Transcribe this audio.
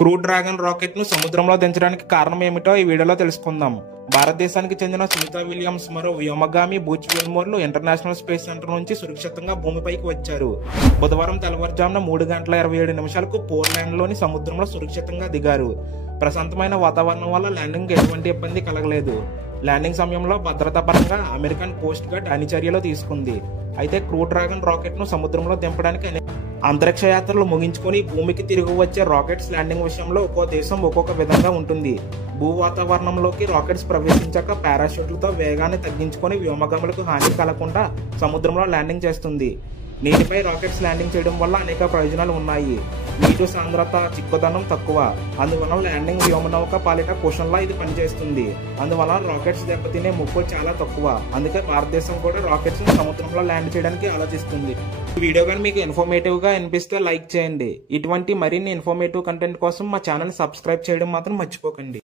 Crew dragon rocket ను సముద్రంలో దించడానికి కారణం ఏమిటో ఈ వీడియోలో తెలుసుకుందాం. భారతదేశానికి చెందిన సునీతా విలియమ్స్ మరో వ్యోమగామి బూచ్ విల్మోర్లు ఇంటర్నేషనల్ స్పేస్ సెంటర్ నుంచి సురక్షితంగా భూమిపైకి వచ్చారు. బుధవారం తెల్లవారుజామున 3:27 పోర్లాండ్ లోని సముద్రంలో సురక్షితంగా దిగారు. ప్రశాంతమైన వాతావరణం వల్ల ల్యాండింగ్ ఎటువంటి ఇబ్బంది కలగలేదు. ల్యాండింగ్ సమయంలో భద్రతా పరంగా అమెరికన్ కోస్ట్ గార్డ్ అన్ని చర్యలు తీసుకుంది. అయితే క్రూ డ్రాగన్ రాకెట్ ను సముద్రంలో దింపడానికి అంతరిక్ష యాత్రలు ముగించుకొని భూమికి తిరిగి వచ్చే రాకెట్స్ ల్యాండింగ్ విషయంలో ఒక్కో దేశం ఒక్కొక్క విధంగా ఉంటుంది. భూ వాతావరణంలోకి రాకెట్స్ ప్రవేశించాక పారాషూట్లతో వేగాన్ని తగ్గించుకొని వ్యోమగాములకు హాని కలగకుండా సముద్రంలో ల్యాండింగ్ చేస్తుంది. నీటిపై రాకెట్స్ ల్యాండింగ్ చేయడం వల్ల అనేక ప్రయోజనాలు ఉన్నాయి. నీటి సాంద్రత, చిక్కుదనం తక్కువ. అందువల్ల ల్యాండింగ్ వ్యోమనౌక పాలిట కుషన్లా ఇది పనిచేస్తుంది. అందువల్ల రాకెట్స్ దెబ్బతినే ముప్పు చాలా తక్కువ. అందుకే భారతదేశం కూడా రాకెట్స్ ను సముద్రంలో ల్యాండ్ చేయడానికి ఆలోచిస్తుంది. ఈ వీడియో కానీ మీకు ఇన్ఫర్మేటివ్ గా అనిపిస్తే లైక్ చేయండి. ఇటువంటి మరిన్ని ఇన్ఫర్మేటివ్ కంటెంట్ కోసం మా ఛానల్ సబ్స్క్రైబ్ చేయడం మాత్రం మర్చిపోకండి.